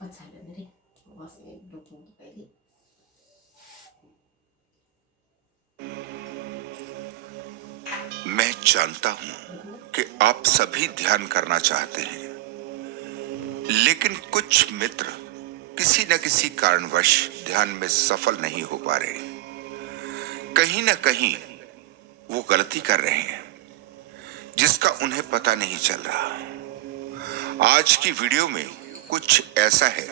आवाज झालं रे. आवाज डोकं दुखायली. मैं जानता हूं कि आप सभी ध्यान करना चाहते हैं, लेकिन कुछ मित्र किसी न किसी कारणवश ध्यान में सफल नहीं हो पा रहे। कहीं न कहीं वो गलती कर रहे हैं जिसका उन्हें पता नहीं चल रहा। आज की वीडियो में कुछ ऐसा है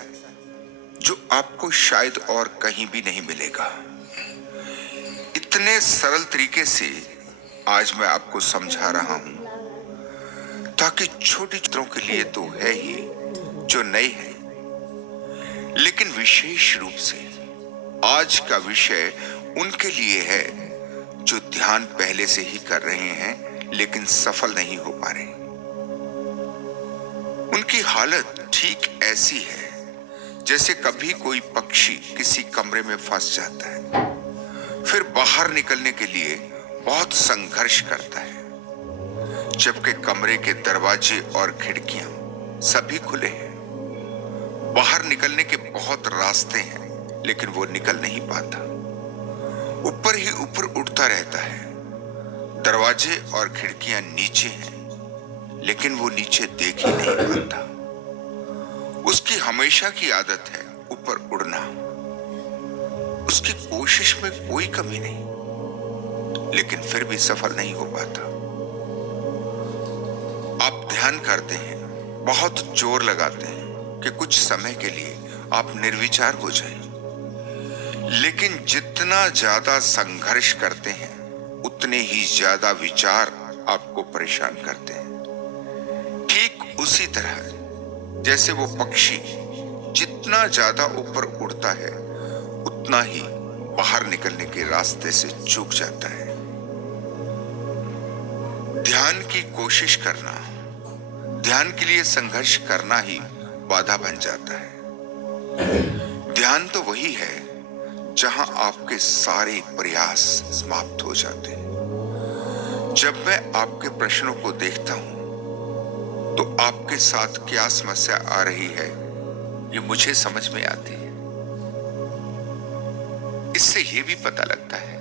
जो आपको शायद और कहीं भी नहीं मिलेगा। इतने सरल तरीके से आज मैं आपको समझा रहा हूं ताकि छोटे चित्रों के लिए तो है ही जो नए हैं, लेकिन विशेष रूप से आज का विषय उनके लिए है जो ध्यान पहले से ही कर रहे हैं लेकिन सफल नहीं हो पा रहे। उनकी हालत ठीक ऐसी है जैसे कभी कोई पक्षी किसी कमरे में फंस जाता है, फिर बाहर निकलने के लिए बहुत संघर्ष करता है, जबकि कमरे के दरवाजे और खिड़कियां सभी खुले हैं। बाहर निकलने के बहुत रास्ते हैं लेकिन वो निकल नहीं पाता, ऊपर ही ऊपर उड़ता रहता है। दरवाजे और खिड़कियां नीचे हैं लेकिन वो नीचे देख ही नहीं पाता। उसकी हमेशा की आदत है ऊपर उड़ना। उसकी कोशिश में कोई कमी नहीं, लेकिन फिर भी सफल नहीं हो पाता। आप ध्यान करते हैं, बहुत जोर लगाते हैं कि कुछ समय के लिए आप निर्विचार हो जाएं, लेकिन जितना ज्यादा संघर्ष करते हैं उतने ही ज्यादा विचार आपको परेशान करते हैं। ठीक उसी तरह जैसे वो पक्षी जितना ज्यादा ऊपर उड़ता है उतना ही बाहर निकलने के रास्ते से चूक जाता है। ध्यान की कोशिश करना, ध्यान के लिए संघर्ष करना ही बाधा बन जाता है। ध्यान तो वही है जहां आपके सारे प्रयास समाप्त हो जाते हैं। जब मैं आपके प्रश्नों को देखता हूं तो आपके साथ क्या समस्या आ रही है ये मुझे समझ में आती है। इससे ये भी पता लगता है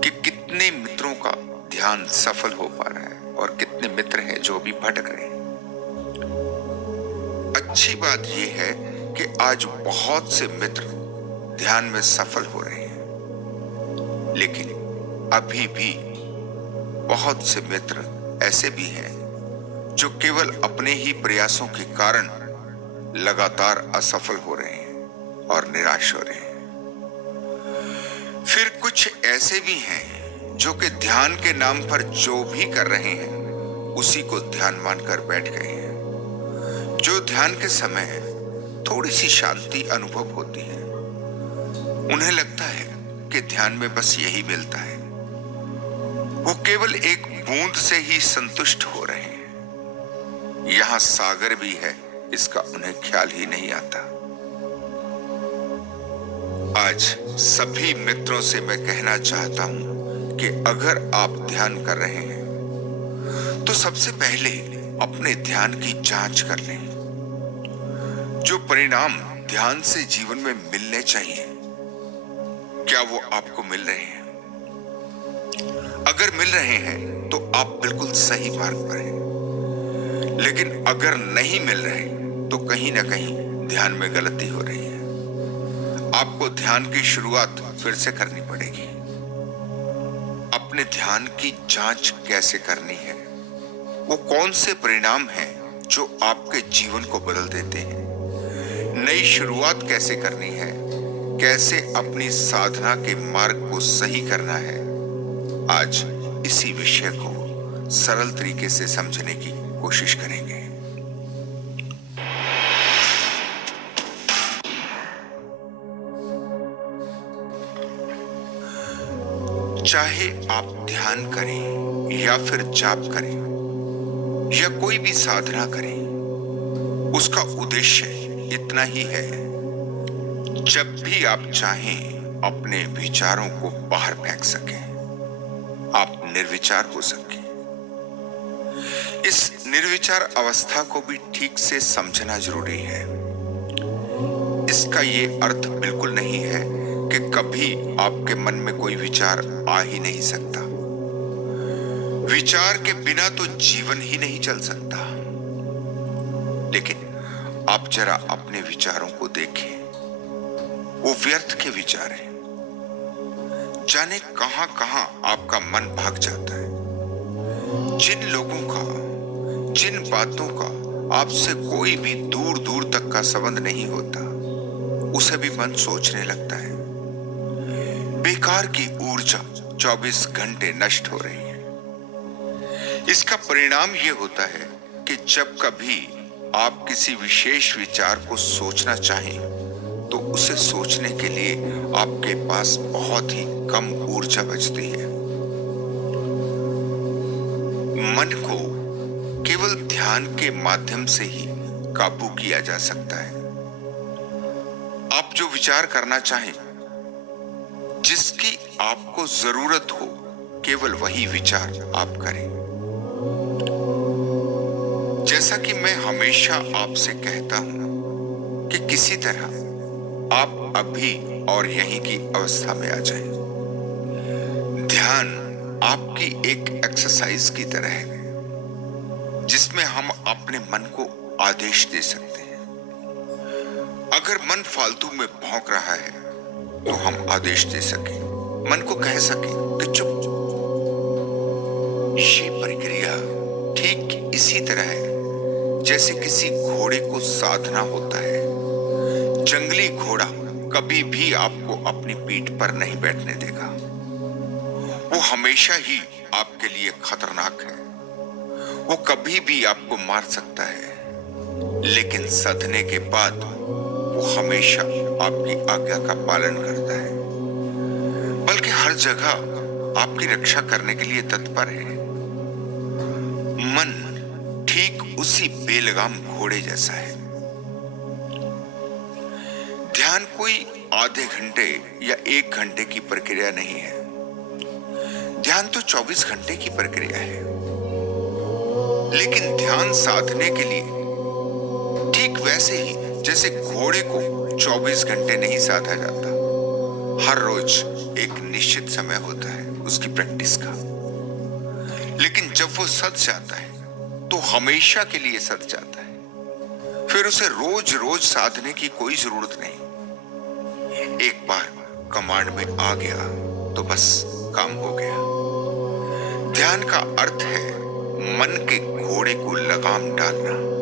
कि कितने मित्रों का ध्यान सफल हो पा रहा है और कितने मित्र हैं जो भी भटक रहे हैं। अच्छी बात यह है कि आज बहुत से मित्र ध्यान में सफल हो रहे हैं, लेकिन अभी भी बहुत से मित्र ऐसे भी हैं जो केवल अपने ही प्रयासों के कारण लगातार असफल हो रहे हैं और निराश हो रहे हैं। फिर कुछ ऐसे भी हैं जो कि ध्यान के नाम पर जो भी कर रहे हैं उसी को ध्यान मानकर बैठ गए हैं। जो ध्यान के समय थोड़ी सी शांति अनुभव होती है, उन्हें लगता है कि ध्यान में बस यही मिलता है। वो केवल एक बूंद से ही संतुष्ट हो रहे हैं। यहां सागर भी है इसका उन्हें ख्याल ही नहीं आता। आज सभी मित्रों से मैं कहना चाहता हूं कि अगर आप ध्यान कर रहे हैं तो सबसे पहले अपने ध्यान की जांच कर लें। जो परिणाम ध्यान से जीवन में मिलने चाहिए, क्या वो आपको मिल रहे हैं? अगर मिल रहे हैं तो आप बिल्कुल सही मार्ग पर हैं, लेकिन अगर नहीं मिल रहे तो कहीं ना कहीं ध्यान में गलती हो रही है। आपको ध्यान की शुरुआत फिर से करनी पड़ेगी। अपने ध्यान की जांच कैसे करनी है? वो कौन से परिणाम हैं जो आपके जीवन को बदल देते हैं? नई शुरुआत कैसे करनी है? कैसे अपनी साधना के मार्ग को सही करना है? आज इसी विषय को सरल तरीके से समझने की कोशिश करेंगे। चाहे आप ध्यान करें या फिर जाप करें या कोई भी साधना करें, उसका उद्देश्य इतना ही है, जब भी आप चाहें अपने विचारों को बाहर फेंक सकें, आप निर्विचार हो सकें। इस निर्विचार अवस्था को भी ठीक से समझना जरूरी है। इसका ये अर्थ बिल्कुल नहीं है कि कभी आपके मन में कोई विचार आ ही नहीं सकता। विचार के बिना तो जीवन ही नहीं चल सकता। लेकिन आप जरा अपने विचारों को देखें, वो व्यर्थ के विचार हैं। जाने कहां कहां आपका मन भाग जाता है। जिन लोगों का, जिन बातों का आपसे कोई भी दूर दूर तक का संबंध नहीं होता, उसे भी मन सोचने लगता है। बेकार की ऊर्जा 24 घंटे नष्ट हो रही है। इसका परिणाम यह होता है कि जब कभी आप किसी विशेष विचार को सोचना चाहें, तो उसे सोचने के लिए आपके पास बहुत ही कम ऊर्जा बचती है। मन को केवल ध्यान के माध्यम से ही काबू किया जा सकता है। आप जो विचार करना चाहें, जिसकी आपको जरूरत हो, केवल वही विचार आप करें। जैसा कि मैं हमेशा आपसे कहता हूं कि किसी तरह आप अभी और यहीं की अवस्था में आ जाएं। ध्यान आपकी एक एक्सरसाइज की तरह है, जिसमें हम अपने मन को आदेश दे सकते हैं। अगर मन फालतू में भौंक रहा है, तो हम आदेश दे सकें, मन को कह सकें कि चुप। ये प्रक्रिया ठीक इसी तरह है जैसे किसी घोड़े को साधना होता है। जंगली घोड़ा कभी भी आपको अपनी पीठ पर नहीं बैठने देगा। वो हमेशा ही आपके लिए खतरनाक है। वो कभी भी आपको मार सकता है, लेकिन सधने के बाद वो हमेशा आपकी आज्ञा का पालन करता है, बल्कि हर जगह आपकी रक्षा करने के लिए तत्पर है। मन ठीक उसी बेलगाम घोड़े जैसा है। ध्यान कोई आधे घंटे या 1 घंटे की प्रक्रिया नहीं है। ध्यान तो 24 घंटे की प्रक्रिया है। लेकिन ध्यान साधने के लिए ठीक वैसे ही जैसे घोड़े को 24 घंटे नहीं साधा जाता। हर रोज एक निश्चित समय होता है उसकी प्रैक्टिस का। लेकिन जब वो सध जाता है, तो हमेशा के लिए सध जाता है। फिर उसे रोज रोज साधने की कोई जरूरत नहीं। एक बार कमांड में आ गया तो बस काम हो गया। ध्यान का अर्थ है मन के घोड़े को लगाम डालना।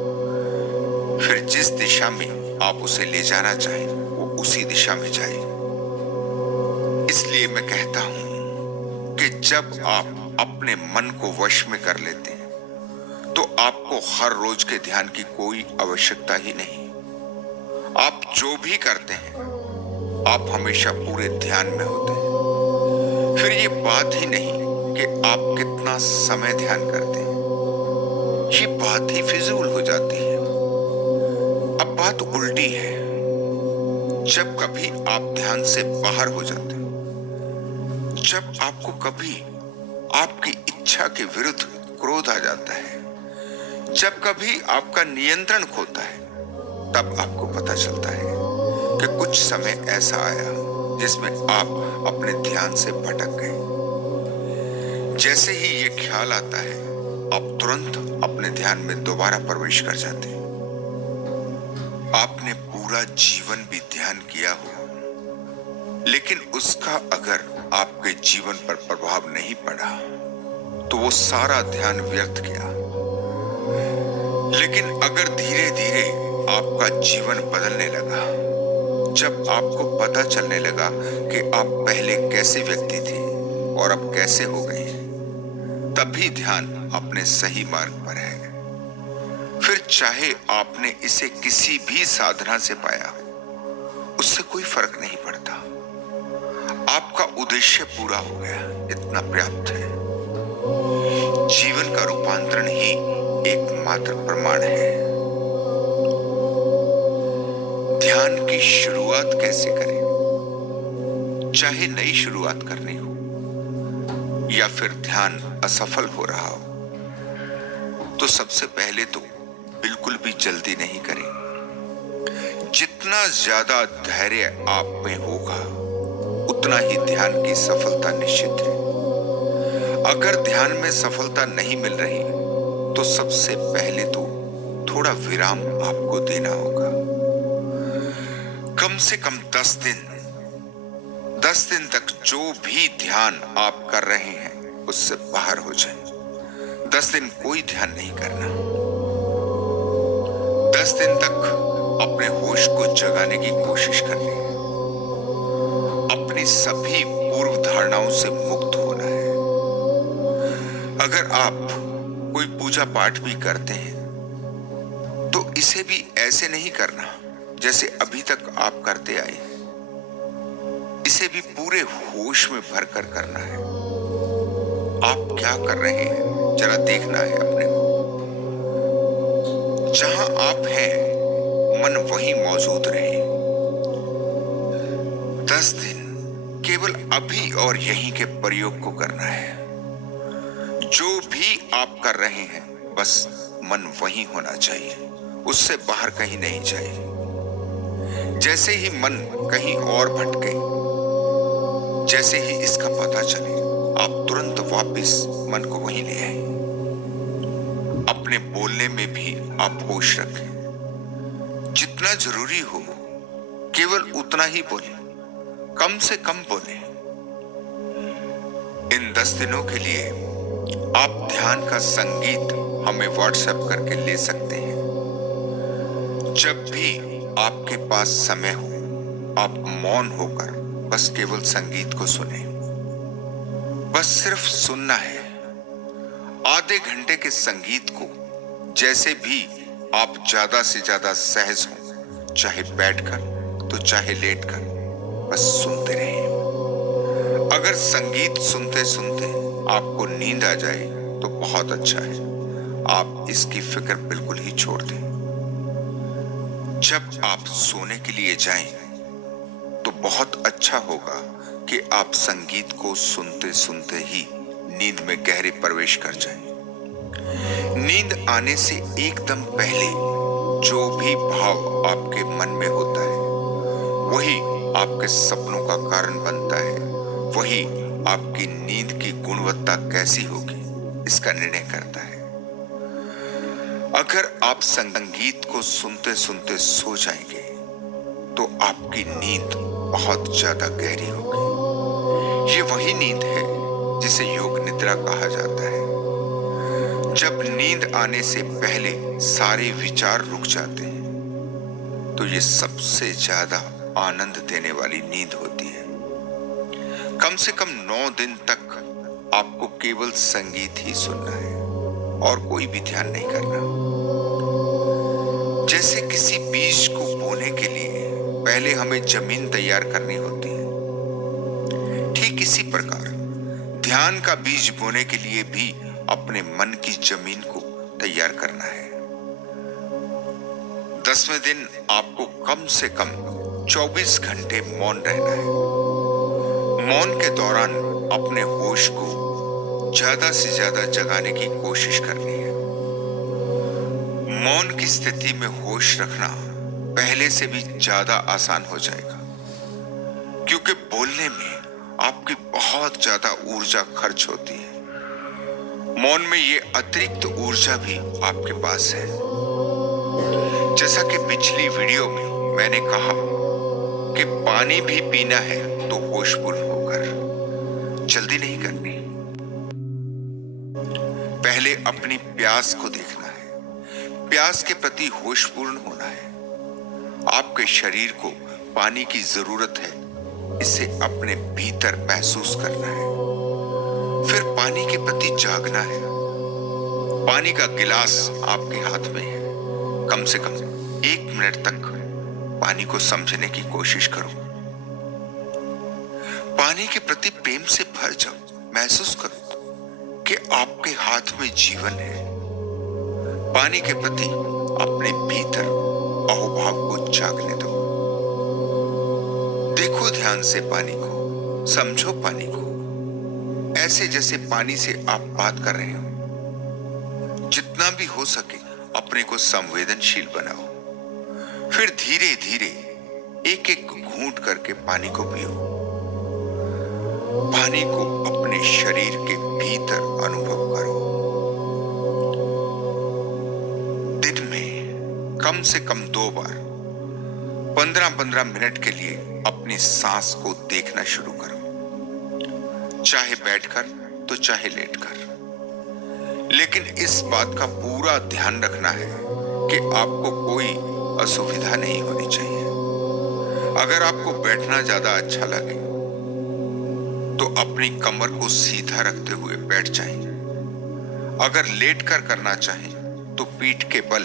फिर जिस दिशा में आप उसे ले जाना चाहें, वो उसी दिशा में जाए। इसलिए मैं कहता हूं कि जब आप अपने मन को वश में कर लेते हैं, तो आपको हर रोज के ध्यान की कोई आवश्यकता ही नहीं। आप जो भी करते हैं, आप हमेशा पूरे ध्यान में होते हैं। फिर ये बात ही नहीं कि आप कितना समय ध्यान करते हैं, ये बात ही फिजूल हो जाती है। अब बात उल्टी है। जब कभी आप ध्यान से बाहर हो जाते हैं, जब आपको कभी आपकी इच्छा के विरुद्ध क्रोध आ जाता है, जब कभी आपका नियंत्रण खोता है, तब आपको पता चलता है कि कुछ समय ऐसा आया जिसमें आप अपने ध्यान से भटक गए। जैसे ही ये ख्याल आता है, आप तुरंत अपने ध्यान में दोबारा प्रवेश कर जाते हैं। आपने पूरा जीवन भी ध्यान किया हो, लेकिन उसका अगर आपके जीवन पर प्रभाव नहीं पड़ा, तो वो सारा ध्यान व्यर्थ गया। लेकिन अगर धीरे धीरे आपका जीवन बदलने लगा, जब आपको पता चलने लगा कि आप पहले कैसे व्यक्ति थे और अब कैसे हो गए, तभी ध्यान अपने सही मार्ग पर है। फिर चाहे आपने इसे किसी भी साधना से पाया, उससे कोई फर्क नहीं पड़ता। आपका उद्देश्य पूरा हो गया, इतना पर्याप्त है। जीवन का रूपांतरण ही एकमात्र प्रमाण है। ध्यान की शुरुआत कैसे करें? चाहे नई शुरुआत करनी हो या फिर ध्यान असफल हो रहा हो, तो सबसे पहले तो बिल्कुल भी जल्दी नहीं करें। जितना ज्यादा धैर्य आप में होगा उतना ही ध्यान की सफलता निश्चित है। अगर ध्यान में सफलता नहीं मिल रही तो सबसे पहले तो थोड़ा विराम आपको देना होगा। कम से कम 10 दिन तक जो भी ध्यान आप कर रहे हैं उससे बाहर हो जाए। 10 दिन कोई ध्यान नहीं करना। 10 दिन तक अपने होश को जगाने की कोशिश करनी है। अपनी सभी पूर्व धारणाओं से मुक्त होना है। अगर आप कोई पूजा पाठ भी करते हैं तो इसे भी ऐसे नहीं करना जैसे अभी तक आप करते आए हैं। इसे भी पूरे होश में भरकर करना है। आप क्या कर रहे हैं जरा देखना है अपने को। जहां आप हैं मन वहीं मौजूद रहे। 10 दिन केवल अभी और यहीं के प्रयोग को करना है। जो भी आप कर रहे हैं बस मन वहीं होना चाहिए, उससे बाहर कहीं नहीं चाहिए। जैसे ही मन कहीं और भटके, जैसे ही इसका पता चले, आप तुरंत वापस मन को वहीं ले आए। अपने बोलने में भी आप होश रखें। जितना जरूरी हो केवल उतना ही बोलें, कम से कम बोलें। इन 10 दिनों के लिए आप ध्यान का संगीत हमें व्हाट्सएप करके ले सकते हैं। जब भी आपके पास समय हो आप मौन होकर बस केवल संगीत को सुने। बस सिर्फ सुनना है। आधे घंटे के संगीत को जैसे भी आप ज्यादा से ज्यादा सहज हो, चाहे बैठकर तो चाहे लेटकर, बस सुनते रहें। अगर संगीत सुनते सुनते आपको नींद आ जाए तो बहुत अच्छा है। आप इसकी फिक्र बिल्कुल ही छोड़ दें। जब आप सोने के लिए जाएं तो बहुत अच्छा होगा कि आप संगीत को सुनते सुनते ही नींद में गहरे प्रवेश कर जाएं। नींद आने से एकदम पहले जो भी भाव आपके मन में होता है वही आपके सपनों का कारण बनता है। वही आपकी नींद की गुणवत्ता कैसी होगी इसका निर्णय करता है। अगर आप संगीत को सुनते सुनते सो जाएंगे तो आपकी नींद बहुत ज्यादा गहरी होगी। ये वही नींद है जिसे योग निद्रा कहा जाता है। जब नींद आने से पहले सारे विचार रुक जाते हैं तो ये सबसे ज्यादा आनंद देने वाली नींद होती है। कम से कम 9 दिन तक आपको केवल संगीत ही सुनना है और कोई भी ध्यान नहीं करना। जैसे किसी बीज को बोने के लिए पहले हमें जमीन तैयार करनी होती है, ठीक इसी प्रकार ध्यान का बीज बोने के लिए भी अपने मन की जमीन को तैयार करना है। 10वें दिन आपको कम से कम 24 घंटे मौन रहना है। मौन के दौरान अपने होश को ज्यादा से ज्यादा जगाने की कोशिश करनी है। मौन की स्थिति में होश रखना पहले से भी ज्यादा आसान हो जाएगा, क्योंकि बोलने में आपकी बहुत ज्यादा ऊर्जा खर्च होती है। मौन में ये अतिरिक्त ऊर्जा भी आपके पास है। जैसा कि पिछली वीडियो में मैंने कहा कि पानी भी पीना है तो होशपूर्ण होकर, जल्दी नहीं करनी। पहले अपनी प्यास को देखना है, प्यास के प्रति होशपूर्ण होना है। आपके शरीर को पानी की जरूरत है, इसे अपने भीतर महसूस करना है। फिर पानी के प्रति जागना है। पानी का गिलास आपके हाथ में है। कम से कम 1 मिनट तक पानी को समझने की कोशिश करो। पानी के प्रति प्रेम से भर जाओ। महसूस करो कि आपके हाथ में जीवन है। पानी के प्रति अपने भीतर अहोभाव को जागने दो। देखो ध्यान से पानी को, समझो पानी को, ऐसे जैसे पानी से आप बात कर रहे हो। जितना भी हो सके अपने को संवेदनशील बनाओ। फिर धीरे धीरे एक एक घूंट करके पानी को पियो। पानी को अपने शरीर के भीतर अनुभव करो। दिन में कम से कम 2 बार 15-15 मिनट के लिए अपनी सांस को देखना शुरू करो, चाहे बैठकर तो चाहे लेटकर। लेकिन इस बात का पूरा ध्यान रखना है कि आपको कोई असुविधा नहीं होनी चाहिए। अगर आपको बैठना ज्यादा अच्छा लगे तो अपनी कमर को सीधा रखते हुए बैठ जाएं। अगर लेटकर करना चाहें तो पीठ के बल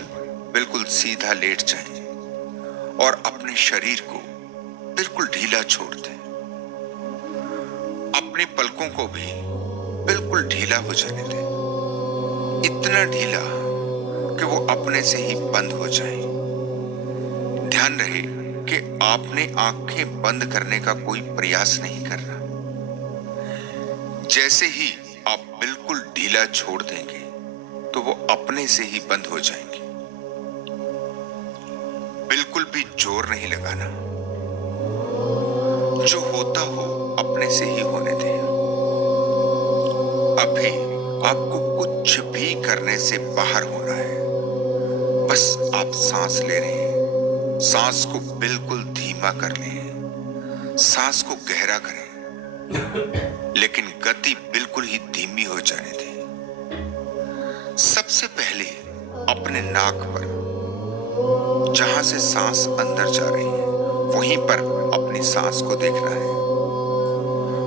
बिल्कुल सीधा लेट जाएं और अपने शरीर को बिल्कुल ढीला छोड़ दें। अपनी पलकों को भी बिल्कुल ढीला हो जाने दें, इतना ढीला कि वो अपने से ही बंद हो जाए। ध्यान रहे कि आपने आंखें बंद करने का कोई प्रयास नहीं करना। जैसे ही आप बिल्कुल ढीला छोड़ देंगे तो वो अपने से ही बंद हो जाएंगे। बिल्कुल भी जोर नहीं लगाना, जो होता हो अपने से ही होने दें। अभी आपको कुछ भी करने से बाहर होना है। बस आप सांस ले रहे हैं, सांस को बिल्कुल धीमा कर लें, सांस को गहरा करें, लेकिन गति बिल्कुल ही धीमी हो जाने दें। सबसे पहले अपने नाक पर, जहां से सांस अंदर जा रही है, वहीं पर अपनी सांस को देखना है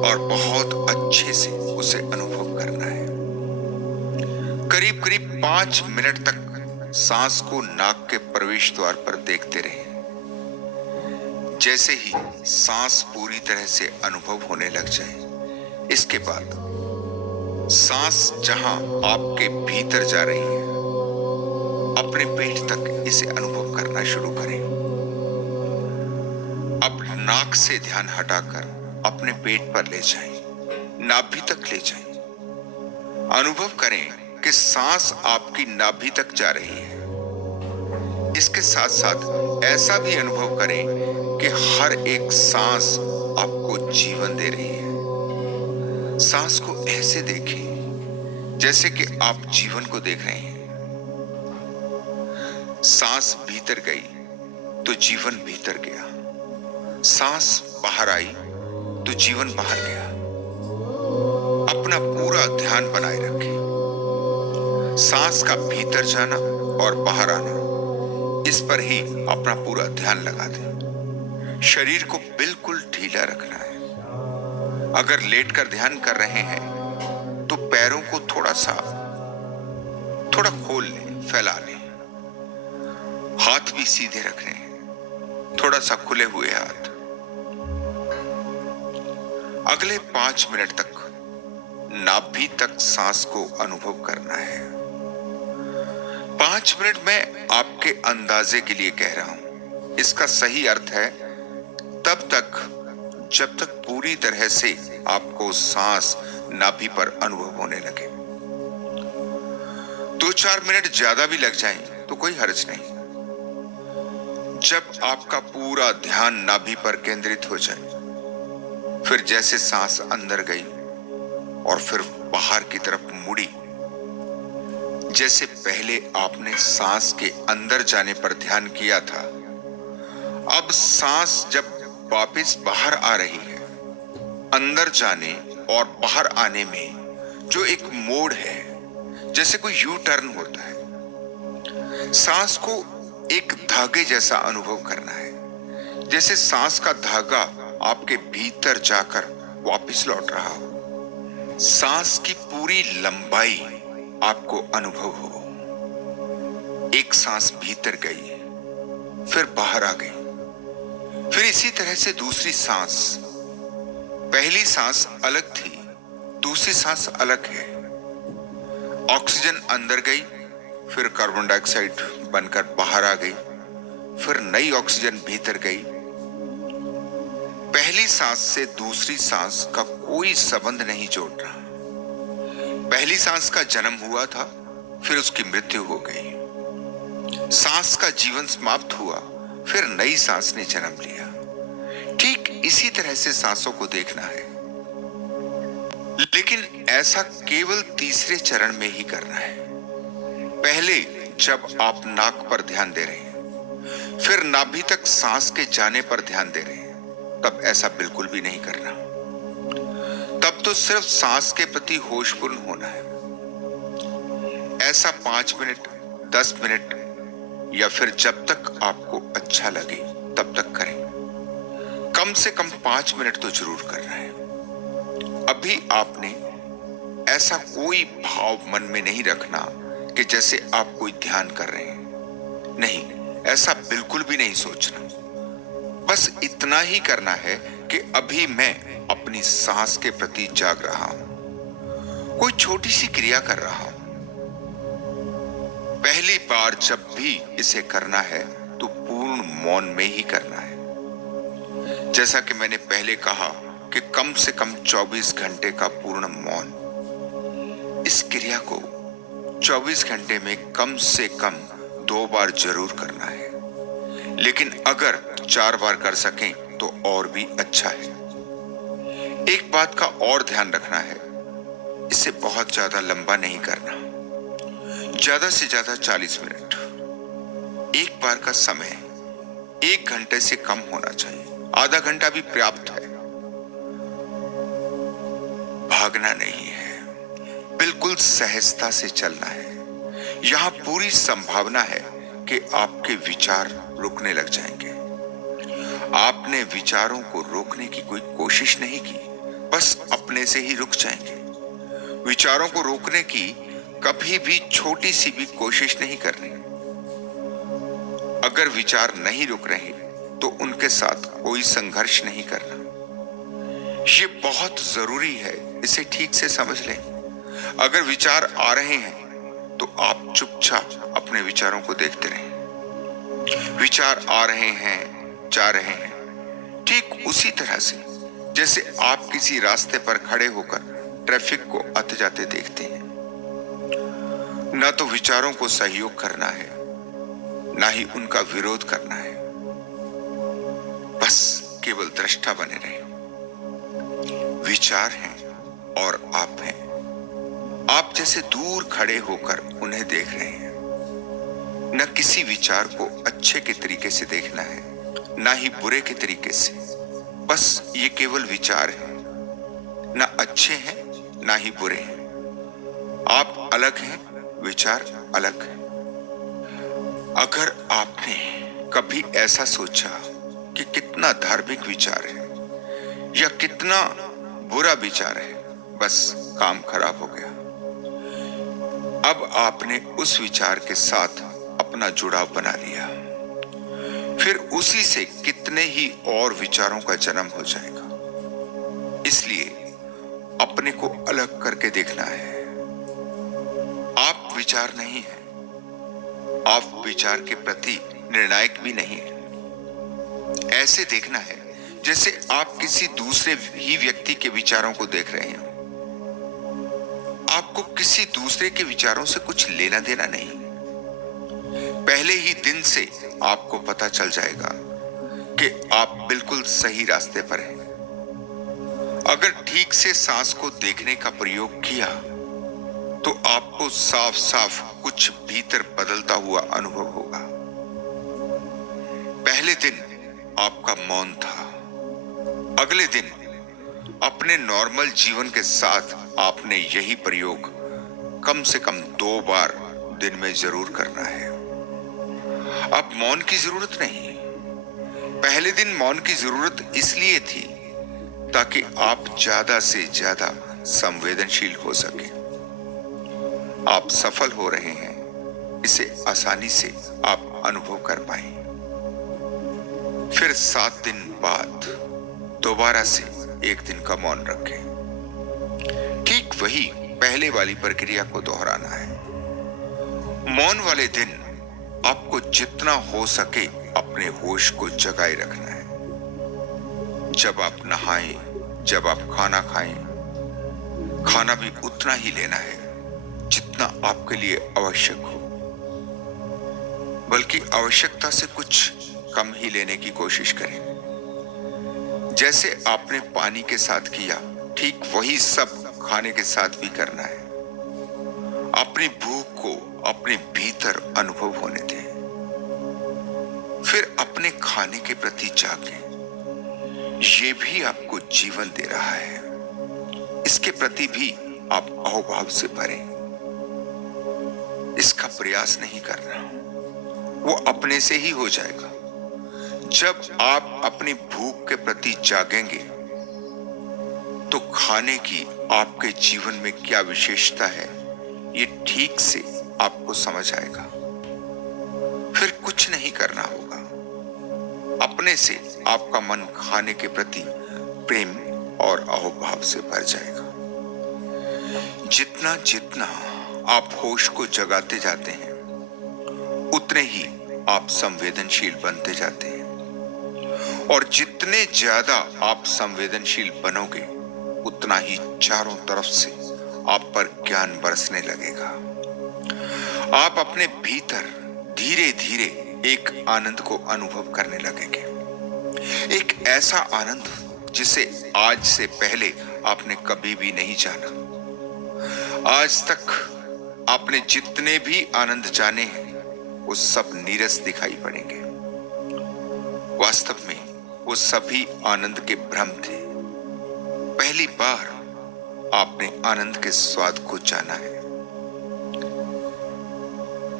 और बहुत अच्छे से उसे अनुभव करना है। करीब करीब 5 मिनट तक सांस को नाक के प्रवेश द्वार पर देखते रहें। जैसे ही सांस पूरी तरह से अनुभव होने लग जाए, इसके बाद सांस जहां आपके भीतर जा रही है, अपने पेट तक इसे अनुभव करना शुरू करें। अब नाक से ध्यान हटाकर अपने पेट पर ले जाएं, नाभि तक ले जाएं। अनुभव करें कि सांस आपकी नाभि तक जा रही है। इसके साथ साथ ऐसा भी अनुभव करें कि हर एक सांस आपको जीवन दे रही है। सांस को ऐसे देखें जैसे कि आप जीवन को देख रहे हैं। सांस भीतर गई तो जीवन भीतर गया, सांस बाहर आई तो जीवन बाहर गया। अपना पूरा ध्यान बनाए रखें। सांस का भीतर जाना और बाहर आना, इस पर ही अपना पूरा ध्यान लगा दें। शरीर को बिल्कुल ढीला रखना है। अगर लेटकर ध्यान कर रहे हैं तो पैरों को थोड़ा खोल लें, फैला लें। हाथ भी सीधे रख रहे हैं, थोड़ा सा खुले हुए हाथ। अगले 5 मिनट तक नाभि तक सांस को अनुभव करना है। 5 मिनट में आपके अंदाजे के लिए कह रहा हूं। इसका सही अर्थ है तब तक जब तक पूरी तरह से आपको सांस नाभि पर अनुभव होने लगे। 2-4 मिनट ज्यादा भी लग जाएं तो कोई हर्ज नहीं। जब आपका पूरा ध्यान नाभि पर केंद्रित हो जाए, फिर जैसे सांस अंदर गई और फिर बाहर की तरफ मुड़ी, जैसे पहले आपने सांस के अंदर जाने पर ध्यान किया था, अब सांस जब वापस बाहर आ रही है, अंदर जाने और बाहर आने में जो एक मोड़ है, जैसे कोई यू टर्न होता है, सांस को एक धागे जैसा अनुभव करना है। जैसे सांस का धागा आपके भीतर जाकर वापस लौट रहा हो। सांस की पूरी लंबाई आपको अनुभव हो। एक सांस भीतर गई, फिर बाहर आ गई, फिर इसी तरह से दूसरी सांस। पहली सांस अलग थी, दूसरी सांस अलग है। ऑक्सीजन अंदर गई, फिर कार्बन डाइऑक्साइड बनकर बाहर आ गई, फिर नई ऑक्सीजन भीतर गई। पहली सांस से दूसरी सांस का कोई संबंध नहीं जोड़ रहा। पहली सांस का जन्म हुआ था, फिर उसकी मृत्यु हो गई। सांस का जीवन समाप्त हुआ, फिर नई सांस ने जन्म लिया। ठीक इसी तरह से सांसों को देखना है, लेकिन ऐसा केवल तीसरे चरण में ही करना है। पहले जब आप नाक पर ध्यान दे रहे हैं, फिर नाभि तक सांस के जाने पर ध्यान दे रहे हैं, तब ऐसा बिल्कुल भी नहीं करना। तब तो सिर्फ सांस के प्रति होशपूर्ण होना है। ऐसा 5 मिनट, 10 मिनट या फिर जब तक आपको अच्छा लगे तब तक करें। कम से कम 5 मिनट तो जरूर करना है। अभी आपने ऐसा कोई भाव मन में नहीं रखना कि जैसे आप कोई ध्यान कर रहे हैं। नहीं, ऐसा बिल्कुल भी नहीं सोचना। बस इतना ही करना है कि अभी मैं अपनी सांस के प्रति जाग रहा हूं, कोई छोटी सी क्रिया कर रहा हूं। पहली बार जब भी इसे करना है तो पूर्ण मौन में ही करना है। जैसा कि मैंने पहले कहा कि कम से कम 24 घंटे का पूर्ण मौन। इस क्रिया को 24 घंटे में कम से कम 2 बार जरूर करना है, लेकिन अगर 4 बार कर सकें तो और भी अच्छा है। एक बात का और ध्यान रखना है, इसे बहुत ज्यादा लंबा नहीं करना। ज्यादा से ज्यादा 40 मिनट। एक बार का समय 1 घंटे से कम होना चाहिए। आधा घंटा भी पर्याप्त है। भागना नहीं है, बिल्कुल सहजता से चलना है। यहां पूरी संभावना है कि आपके विचार रुकने लग जाएंगे। आपने विचारों को रोकने की कोई कोशिश नहीं की, बस अपने से ही रुक जाएंगे। विचारों को रोकने की कभी भी छोटी सी भी कोशिश नहीं करनी। अगर विचार नहीं रुक रहे तो उनके साथ कोई संघर्ष नहीं करना। ये बहुत जरूरी है, इसे ठीक से समझ लें। अगर विचार आ रहे हैं तो आप चुपचाप अपने विचारों को देखते रहें। विचार आ रहे हैं, जा रहे हैं, ठीक उसी तरह से जैसे आप किसी रास्ते पर खड़े होकर ट्रैफिक को आते जाते देखते हैं। ना तो विचारों को सहयोग करना है, ना ही उनका विरोध करना है। बस केवल दृष्टा बने रहें। विचार हैं और आप हैं। आप जैसे दूर खड़े होकर उन्हें देख रहे हैं। न किसी विचार को अच्छे के तरीके से देखना है, ना ही बुरे के तरीके से। बस ये केवल विचार है, ना अच्छे हैं ना ही बुरे हैं। आप अलग हैं, विचार अलग है। अगर आपने कभी ऐसा सोचा कि कितना धार्मिक विचार है या कितना बुरा विचार है, बस काम खराब हो गया। अब आपने उस विचार के साथ अपना जुड़ाव बना लिया, फिर उसी से कितने ही और विचारों का जन्म हो जाएगा। इसलिए अपने को अलग करके देखना है। आप विचार नहीं हैं, आप विचार के प्रति निर्णायक भी नहीं है। ऐसे देखना है जैसे आप किसी दूसरे ही व्यक्ति के विचारों को देख रहे हैं। आपको किसी दूसरे के विचारों से कुछ लेना देना नहीं। पहले ही दिन से आपको पता चल जाएगा कि आप बिल्कुल सही रास्ते पर हैं। अगर ठीक से सांस को देखने का प्रयोग किया तो आपको साफ साफ कुछ भीतर बदलता हुआ अनुभव होगा। पहले दिन आपका मौन था। अगले दिन अपने नॉर्मल जीवन के साथ आपने यही प्रयोग कम से कम 2 बार दिन में जरूर करना है। अब मौन की जरूरत नहीं। पहले दिन मौन की जरूरत इसलिए थी ताकि आप ज्यादा से ज्यादा संवेदनशील हो सके। आप सफल हो रहे हैं, इसे आसानी से आप अनुभव कर पाए। फिर 7 दिन बाद दोबारा से 1 दिन का मौन रखें। ठीक वही पहले वाली प्रक्रिया को दोहराना है। मौन वाले दिन आपको जितना हो सके अपने होश को जगाए रखना है। जब आप नहाएं, जब आप खाना खाएं, खाना भी उतना ही लेना है जितना आपके लिए आवश्यक हो, बल्कि आवश्यकता से कुछ कम ही लेने की कोशिश करें। जैसे आपने पानी के साथ किया, ठीक वही सब खाने के साथ भी करना है। अपनी भूख को अपने भीतर अनुभव होने दें, फिर अपने खाने के प्रति जागें। ये भी आपको जीवन दे रहा है, इसके प्रति भी आप अहोभाव से भरें। इसका प्रयास नहीं करना, वो अपने से ही हो जाएगा। जब आप अपनी भूख के प्रति जागेंगे तो खाने की आपके जीवन में क्या विशेषता है ये ठीक से आपको समझ आएगा। फिर कुछ नहीं करना होगा, अपने से आपका मन खाने के प्रति प्रेम और अहोभाव से भर जाएगा। जितना जितना आप होश को जगाते जाते हैं, उतने ही आप संवेदनशील बनते जाते हैं, और जितने ज्यादा आप संवेदनशील बनोगे, उतना ही चारों तरफ से आप पर ज्ञान बरसने लगेगा। आप अपने भीतर धीरे धीरे एक आनंद को अनुभव करने लगेंगे, एक ऐसा आनंद जिसे आज से पहले आपने कभी भी नहीं जाना। आज तक आपने जितने भी आनंद जाने हैं, वो सब नीरस दिखाई पड़ेंगे। वास्तव में वो सभी आनंद के भ्रम थे। पहली बार आपने आनंद के स्वाद को जाना है।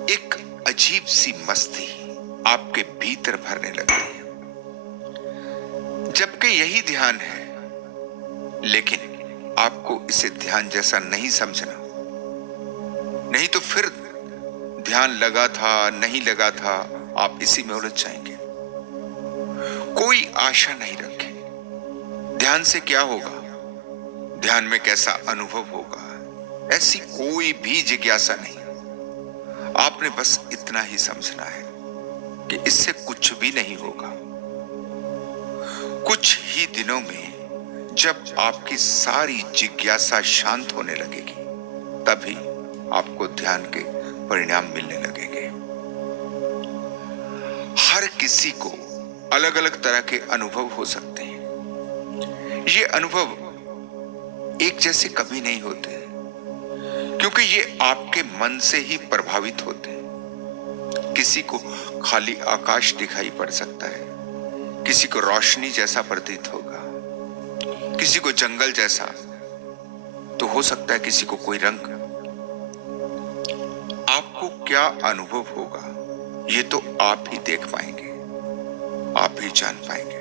एक अजीब सी मस्ती आपके भीतर भरने लगती है, जबकि यही ध्यान है, लेकिन आपको इसे ध्यान जैसा नहीं समझना। नहीं तो फिर ध्यान लगा था नहीं लगा था, आप इसी में उलझ जाएंगे। कोई आशा नहीं रखें। ध्यान से क्या होगा, ध्यान में कैसा अनुभव होगा, ऐसी कोई भी जिज्ञासा नहीं। आपने बस इतना ही समझना है कि इससे कुछ भी नहीं होगा। कुछ ही दिनों में जब आपकी सारी जिज्ञासा शांत होने लगेगी, तभी आपको ध्यान के परिणाम मिलने लगेंगे। हर किसी को अलग अलग तरह के अनुभव हो सकते हैं। ये अनुभव एक जैसे कभी नहीं होते, क्योंकि ये आपके मन से ही प्रभावित होते हैं। किसी को खाली आकाश दिखाई पड़ सकता है, किसी को रोशनी जैसा प्रतीत होगा, किसी को जंगल जैसा, तो हो सकता है किसी को कोई रंग। आपको क्या अनुभव होगा, ये तो आप ही देख पाएंगे, आप ही जान पाएंगे।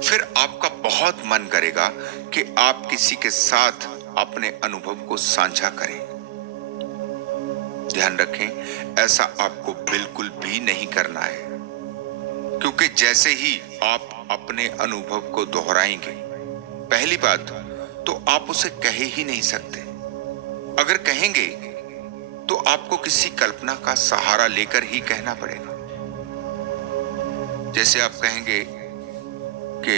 फिर आपका बहुत मन करेगा कि आप किसी के साथ अपने अनुभव को साझा करें। ध्यान रखें, ऐसा आपको बिल्कुल भी नहीं करना है, क्योंकि जैसे ही आप अपने अनुभव को दोहराएंगे, पहली बात तो आप उसे कह ही नहीं सकते। अगर कहेंगे तो आपको किसी कल्पना का सहारा लेकर ही कहना पड़ेगा। जैसे आप कहेंगे कि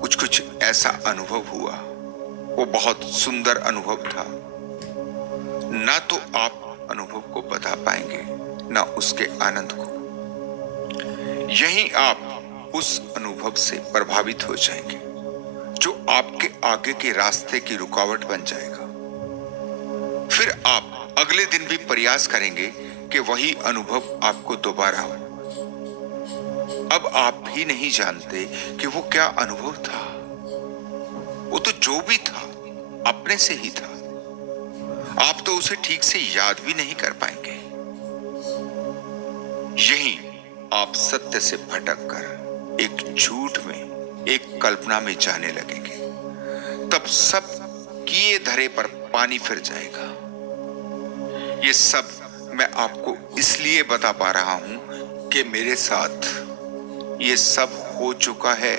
कुछ कुछ ऐसा अनुभव हुआ, वो बहुत सुंदर अनुभव था, ना तो आप अनुभव को बता पाएंगे ना उसके आनंद को। यहीं आप उस अनुभव से प्रभावित हो जाएंगे, जो आपके आगे के रास्ते की रुकावट बन जाएगा। फिर आप अगले दिन भी प्रयास करेंगे कि वही अनुभव आपको दोबारा हो। अब आप भी नहीं जानते कि वो क्या अनुभव था। वो तो जो भी था अपने से ही था। आप तो उसे ठीक से याद भी नहीं कर पाएंगे। यही आप सत्य से भटक कर एक झूठ में, एक कल्पना में जाने लगेंगे। तब सब किए धरे पर पानी फिर जाएगा। ये सब मैं आपको इसलिए बता पा रहा हूं कि मेरे साथ ये सब हो चुका है।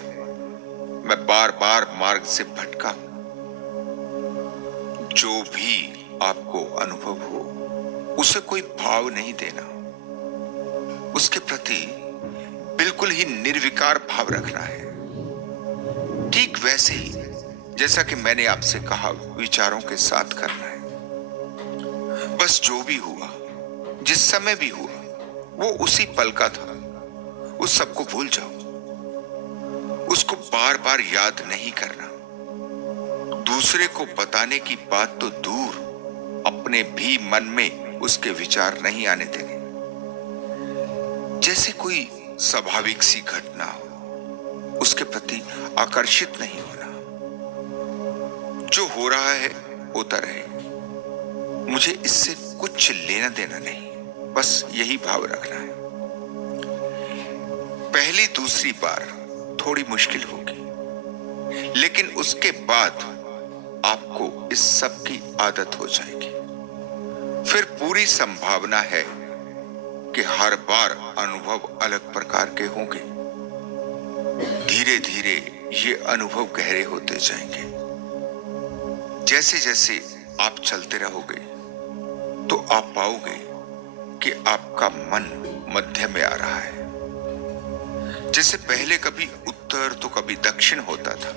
मैं बार बार मार्ग से भटका। जो भी आपको अनुभव हो, उसे कोई भाव नहीं देना। उसके प्रति बिल्कुल ही निर्विकार भाव रखना है। ठीक वैसे ही जैसा कि मैंने आपसे कहा, विचारों के साथ करना है। बस जो भी हुआ, जिस समय भी हुआ, वो उसी पल का था। उस सबको भूल जाओ। उसको बार बार याद नहीं करना। दूसरे को बताने की बात तो दूर, अपने भी मन में उसके विचार नहीं आने देने। जैसे कोई स्वाभाविक सी घटना हो, उसके प्रति आकर्षित नहीं होना। जो हो रहा है होता रहे, मुझे इससे कुछ लेना देना नहीं, बस यही भाव रखना है। पहली दूसरी बार थोड़ी मुश्किल होगी, लेकिन उसके बाद आपको इस सब की आदत हो जाएगी। फिर पूरी संभावना है कि हर बार अनुभव अलग प्रकार के होंगे। धीरे धीरे ये अनुभव गहरे होते जाएंगे। जैसे जैसे आप चलते रहोगे तो आप पाओगे कि आपका मन मध्य में आ रहा है। जैसे पहले कभी उत्तर तो कभी दक्षिण होता था,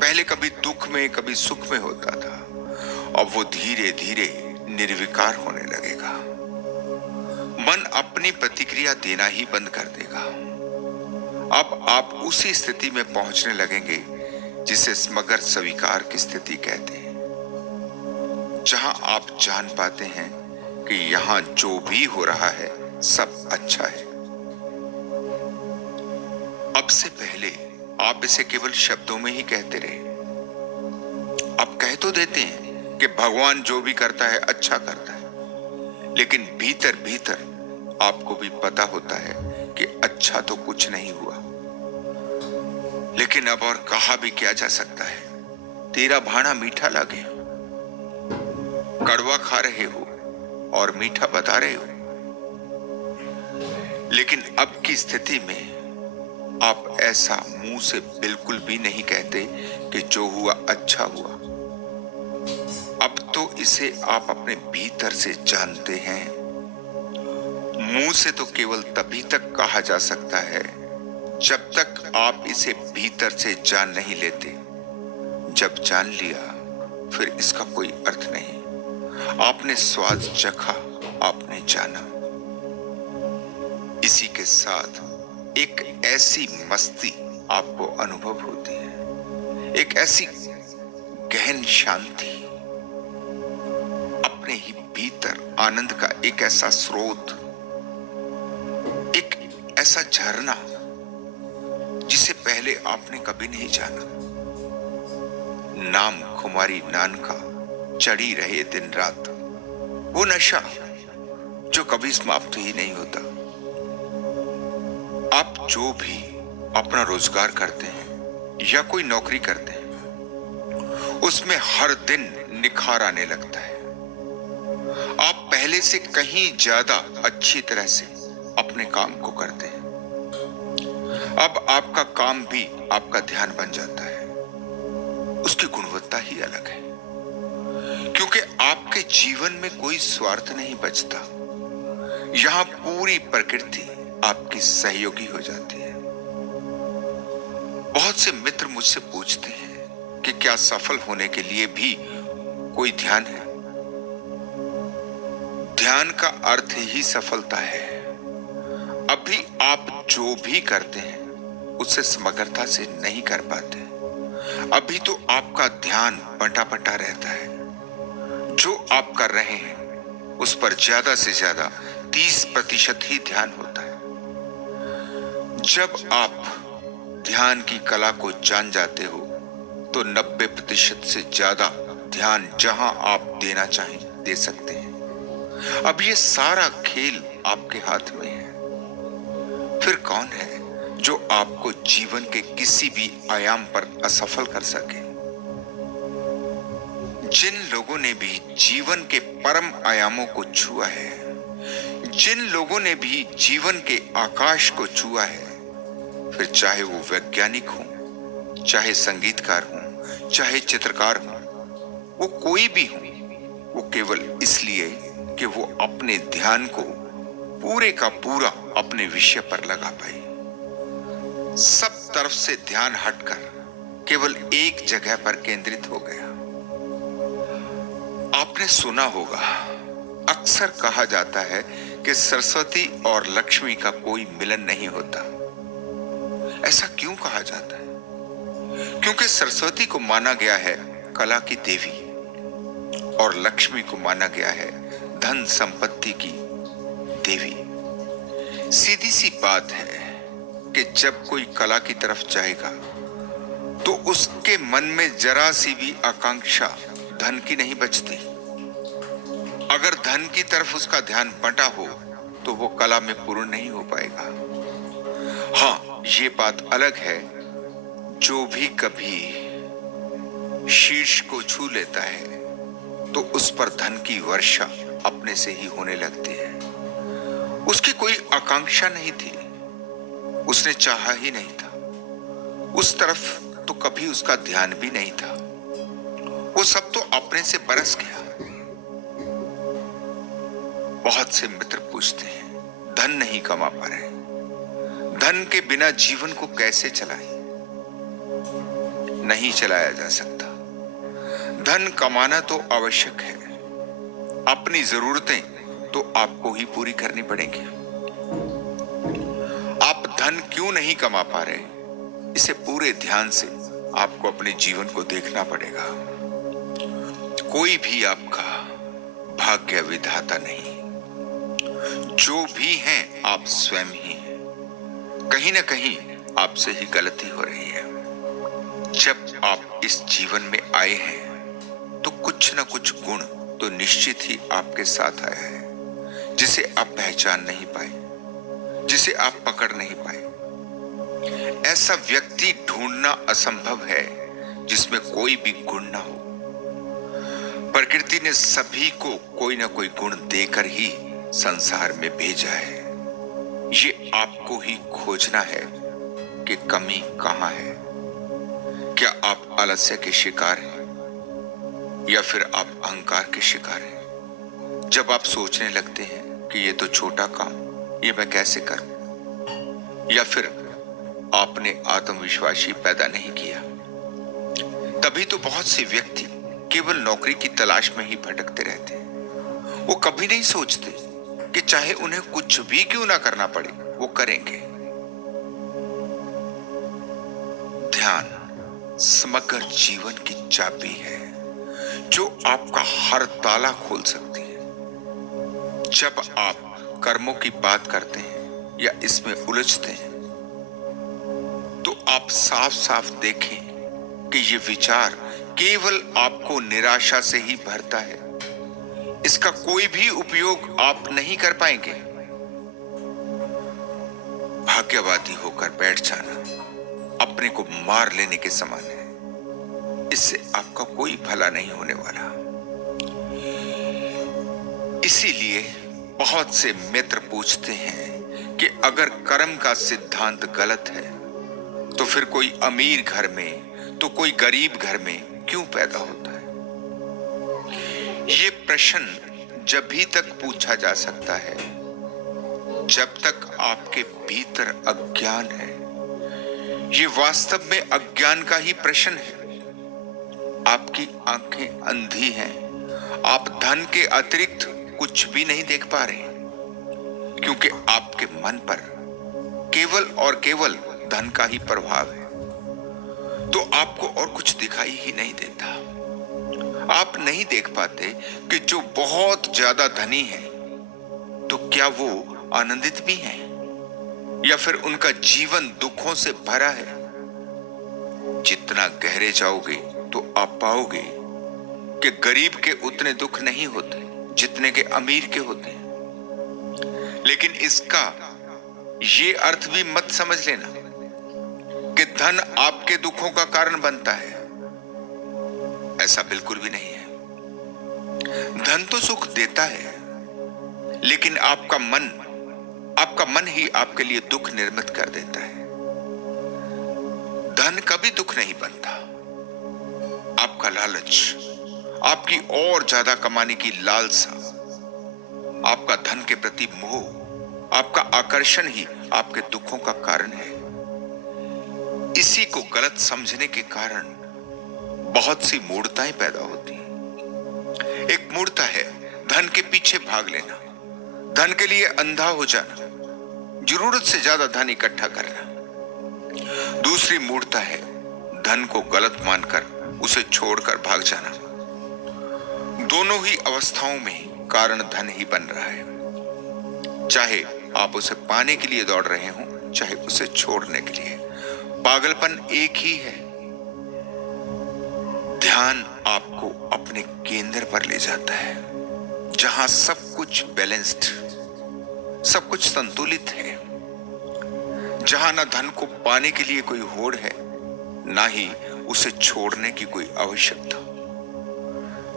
पहले कभी दुख में कभी सुख में होता था, अब वो धीरे धीरे निर्विकार होने लगेगा। मन अपनी प्रतिक्रिया देना ही बंद कर देगा। अब आप उसी स्थिति में पहुंचने लगेंगे जिसे समग्र स्वीकार की स्थिति कहते हैं, जहां आप जान पाते हैं कि यहां जो भी हो रहा है सब अच्छा है। अब से पहले आप इसे केवल शब्दों में ही कहते रहे। आप कह तो देते हैं कि भगवान जो भी करता है अच्छा करता है, लेकिन भीतर भीतर आपको भी पता होता है कि अच्छा तो कुछ नहीं हुआ। लेकिन अब और कहा भी क्या जा सकता है, तेरा भाना मीठा लगे। कड़वा खा रहे हो और मीठा बता रहे हो। लेकिन अब की स्थिति में आप ऐसा मुंह से बिल्कुल भी नहीं कहते कि जो हुआ अच्छा हुआ। अब तो इसे आप अपने भीतर से जानते हैं। मुंह से तो केवल तभी तक कहा जा सकता है जब तक आप इसे भीतर से जान नहीं लेते। जब जान लिया फिर इसका कोई अर्थ नहीं। आपने स्वाद चखा, आपने जाना। इसी के साथ एक ऐसी मस्ती आपको अनुभव होती है, एक ऐसी गहन शांति, अपने ही भीतर आनंद का एक ऐसा स्रोत, एक ऐसा झरना जिसे पहले आपने कभी नहीं जाना। नाम खुमारी नान का चढ़ी रहे दिन रात, वो नशा जो कभी समाप्त ही नहीं होता। आप जो भी अपना रोजगार करते हैं या कोई नौकरी करते हैं, उसमें हर दिन निखार आने लगता है। आप पहले से कहीं ज्यादा अच्छी तरह से अपने काम को करते हैं। अब आपका काम भी आपका ध्यान बन जाता है। उसकी गुणवत्ता ही अलग है, क्योंकि आपके जीवन में कोई स्वार्थ नहीं बचता। यहां पूरी प्रकृति आपकी सहयोगी हो जाती है। बहुत से मित्र मुझसे पूछते हैं कि क्या सफल होने के लिए भी कोई ध्यान है? ध्यान का अर्थ ही सफलता है। अभी आप जो भी करते हैं उससे समग्रता से नहीं कर पाते। अभी तो आपका ध्यान बंटा बंटा रहता है। जो आप कर रहे हैं उस पर ज्यादा से ज्यादा 30% ही ध्यान होता है। जब आप ध्यान की कला को जान जाते हो तो 90% से ज्यादा ध्यान जहां आप देना चाहें दे सकते हैं। अब ये सारा खेल आपके हाथ में है। फिर कौन है जो आपको जीवन के किसी भी आयाम पर असफल कर सके? जिन लोगों ने भी जीवन के परम आयामों को छुआ है, जिन लोगों ने भी जीवन के आकाश को छुआ है, फिर चाहे वो वैज्ञानिक हो, चाहे संगीतकार हो, चाहे चित्रकार हो, वो कोई भी हो, वो केवल इसलिए कि वो अपने ध्यान को पूरे का पूरा अपने विषय पर लगा पाए। सब तरफ से ध्यान हटकर केवल एक जगह पर केंद्रित हो गया। आपने सुना होगा, अक्सर कहा जाता है कि सरस्वती और लक्ष्मी का कोई मिलन नहीं होता। ऐसा क्यों कहा जाता है? क्योंकि सरस्वती को माना गया है कला की देवी और लक्ष्मी को माना गया है धन संपत्ति की देवी। सीधी सी बात है कि जब कोई कला की तरफ जाएगा तो उसके मन में जरा सी भी आकांक्षा धन की नहीं बचती। अगर धन की तरफ उसका ध्यान बंटा हो तो वो कला में पूर्ण नहीं हो पाएगा। हाँ, ये बात अलग है, जो भी कभी शीर्ष को छू लेता है तो उस पर धन की वर्षा अपने से ही होने लगती है। उसकी कोई आकांक्षा नहीं थी, उसने चाहा ही नहीं था, उस तरफ तो कभी उसका ध्यान भी नहीं था। वो सब तो अपने से बरस गया। बहुत से मित्र पूछते हैं, धन नहीं कमा पा रहे, धन के बिना जीवन को कैसे चलाएं? नहीं चलाया जा सकता। धन कमाना तो आवश्यक है, अपनी जरूरतें तो आपको ही पूरी करनी पड़ेंगी। आप धन क्यों नहीं कमा पा रहे, इसे पूरे ध्यान से आपको अपने जीवन को देखना पड़ेगा। कोई भी आपका भाग्य विधाता नहीं, जो भी हैं आप स्वयं ही हैं। कहीं ना कहीं आपसे ही गलती हो रही है। जब आप इस जीवन में आए हैं तो कुछ ना कुछ गुण तो निश्चित ही आपके साथ आया है, जिसे आप पहचान नहीं पाए, जिसे आप पकड़ नहीं पाए। ऐसा व्यक्ति ढूंढना असंभव है जिसमें कोई भी गुण ना हो। प्रकृति ने सभी को कोई ना कोई गुण देकर ही संसार में भेजा है। ये आपको ही खोजना है कि कमी कहां है। क्या आप आलस्य के शिकार हैं या फिर आप अहंकार के शिकार हैं? जब आप सोचने लगते हैं कि ये तो छोटा काम, ये मैं कैसे करूं, या फिर आपने आत्मविश्वास ही पैदा नहीं किया, तभी तो बहुत से व्यक्ति केवल नौकरी की तलाश में ही भटकते रहते हैं। वो कभी नहीं सोचते कि चाहे उन्हें कुछ भी क्यों ना करना पड़े, वो करेंगे। ध्यान समग्र जीवन की चाबी है जो आपका हर ताला खोल सकती है। जब आप कर्मों की बात करते हैं या इसमें उलझते हैं तो आप साफ साफ देखें कि ये विचार केवल आपको निराशा से ही भरता है। इसका कोई भी उपयोग आप नहीं कर पाएंगे। भाग्यवादी होकर बैठ जाना अपने को मार लेने के समान है। इससे आपका कोई भला नहीं होने वाला। इसीलिए बहुत से मित्र पूछते हैं कि अगर कर्म का सिद्धांत गलत है तो फिर कोई अमीर घर में तो कोई गरीब घर में क्यों पैदा होता है? ये प्रश्न जब भी तक पूछा जा सकता है जब तक आपके भीतर अज्ञान है। ये वास्तव में अज्ञान का ही प्रश्न है। आपकी आंखें अंधी हैं। आप धन के अतिरिक्त कुछ भी नहीं देख पा रहे क्योंकि आपके मन पर केवल और केवल धन का ही प्रभाव है। तो आपको और कुछ दिखाई ही नहीं देता। आप नहीं देख पाते कि जो बहुत ज्यादा धनी है तो क्या वो आनंदित भी हैं या फिर उनका जीवन दुखों से भरा है। जितना गहरे जाओगे तो आप पाओगे कि गरीब के उतने दुख नहीं होते जितने के अमीर के होते हैं। लेकिन इसका ये अर्थ भी मत समझ लेना कि धन आपके दुखों का कारण बनता है। ऐसा बिल्कुल भी नहीं है। धन तो सुख देता है लेकिन आपका मन ही आपके लिए दुख निर्मित कर देता है। धन कभी दुख नहीं बनता। आपका लालच, आपकी और ज्यादा कमाने की लालसा, आपका धन के प्रति मोह, आपका आकर्षण ही आपके दुखों का कारण है। इसी को गलत समझने के कारण बहुत सी मूढ़ताएं पैदा होती हैं। एक मूढ़ता है धन के पीछे भाग लेना, धन के लिए अंधा हो जाना, जरूरत से ज्यादा धन इकट्ठा करना। दूसरी मूर्खता है धन को गलत मानकर उसे छोड़कर भाग जाना। दोनों ही अवस्थाओं में कारण धन ही बन रहा है। चाहे आप उसे पाने के लिए दौड़ रहे हो, चाहे उसे छोड़ने के लिए, पागलपन एक ही है। ध्यान आपको अपने केंद्र पर ले जाता है, जहां सब कुछ बैलेंस्ड, सब कुछ संतुलित है, जहां ना धन को पाने के लिए कोई होड़ है, ना ही उसे छोड़ने की कोई आवश्यकता,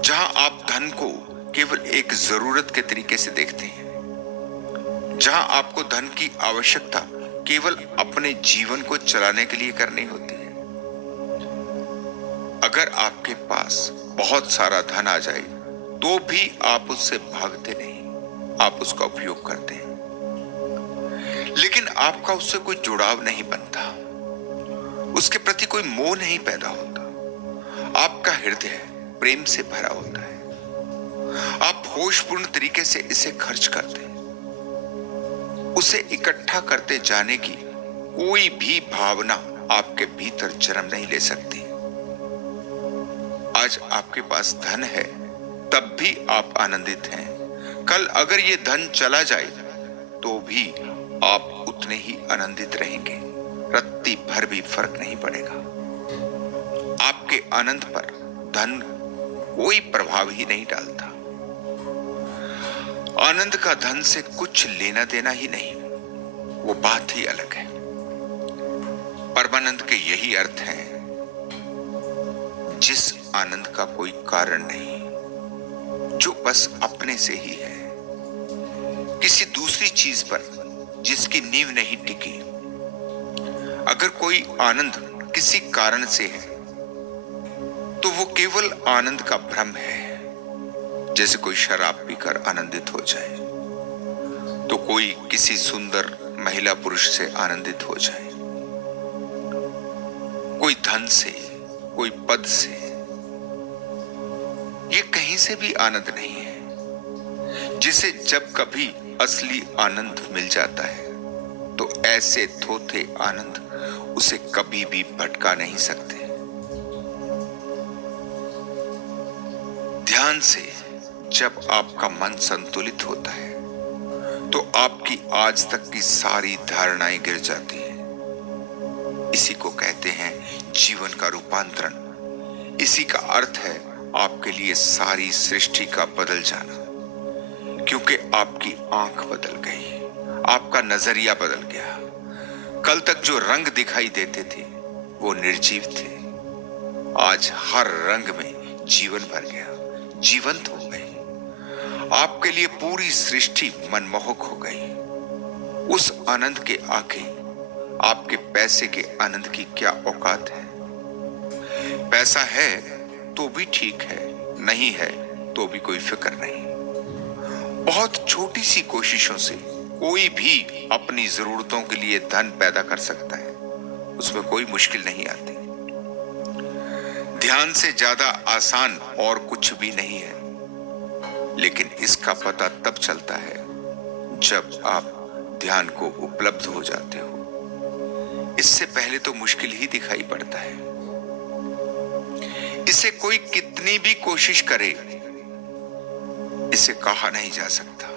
जहां आप धन को केवल एक जरूरत के तरीके से देखते हैं, जहां आपको धन की आवश्यकता केवल अपने जीवन को चलाने के लिए करनी होती है। अगर आपके पास बहुत सारा धन आ जाए तो भी आप उससे भागते नहीं, आप उसका उपयोग करते हैं। लेकिन आपका उससे कोई जुड़ाव नहीं बनता, उसके प्रति कोई मोह नहीं पैदा होता। आपका हृदय प्रेम से भरा होता है। आप होशपूर्ण तरीके से इसे खर्च करते हैं। उसे इकट्ठा करते जाने की कोई भी भावना आपके भीतर जन्म नहीं ले सकती। आज आपके पास धन है तब भी आप आनंदित हैं। कल अगर ये धन चला जाए तो भी आप उतने ही आनंदित रहेंगे। रत्ती भर भी फर्क नहीं पड़ेगा। आपके आनंद पर धन कोई प्रभाव ही नहीं डालता। आनंद का धन से कुछ लेना देना ही नहीं, वो बात ही अलग है। परमानंद के यही अर्थ है, जिस आनंद का कोई कारण नहीं, जो बस अपने से ही है, किसी दूसरी चीज पर जिसकी नींव नहीं टिकी। अगर कोई आनंद किसी कारण से है तो वो केवल आनंद का भ्रम है। जैसे कोई शराब पीकर आनंदित हो जाए, तो कोई किसी सुंदर महिला पुरुष से आनंदित हो जाए, कोई धन से, कोई पद से, ये कहीं से भी आनंद नहीं है। जिसे जब कभी असली आनंद मिल जाता है तो ऐसे थोथे आनंद उसे कभी भी भटका नहीं सकते। ध्यान से जब आपका मन संतुलित होता है तो आपकी आज तक की सारी धारणाएं गिर जाती हैं। इसी को कहते हैं जीवन का रूपांतरण। इसी का अर्थ है आपके लिए सारी सृष्टि का बदल जाना, क्योंकि आपकी आंख बदल गई, आपका नजरिया बदल गया। कल तक जो रंग दिखाई देते थे वो निर्जीव थे, आज हर रंग में जीवन भर गया, जीवंत हो गई। आपके लिए पूरी सृष्टि मनमोहक हो गई। उस आनंद के आगे आपके पैसे के आनंद की क्या औकात है। पैसा है तो भी ठीक है, नहीं है तो भी कोई फिक्र नहीं। बहुत छोटी सी कोशिशों से कोई भी अपनी जरूरतों के लिए धन पैदा कर सकता है, उसमें कोई मुश्किल नहीं आती। ध्यान से ज्यादा आसान और कुछ भी नहीं है, लेकिन इसका पता तब चलता है जब आप ध्यान को उपलब्ध हो जाते हो। इससे पहले तो मुश्किल ही दिखाई पड़ता है। इसे कोई कितनी भी कोशिश करे, इसे कहा नहीं जा सकता।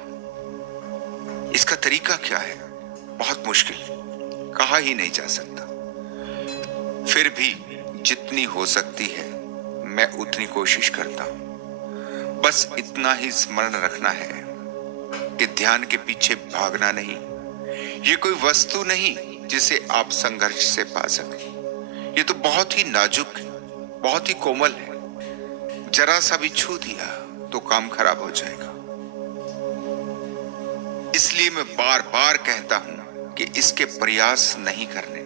इसका तरीका क्या है? बहुत मुश्किल, कहा ही नहीं जा सकता। फिर भी जितनी हो सकती है मैं उतनी कोशिश करता हूं। बस इतना ही स्मरण रखना है कि ध्यान के पीछे भागना नहीं। ये कोई वस्तु नहीं जिसे आप संघर्ष से पा सकें। ये तो बहुत ही नाजुक, बहुत ही कोमल है। जरा सा भी छू दिया तो काम खराब हो जाएगा। इसलिए मैं बार बार कहता हूं कि इसके प्रयास नहीं करने,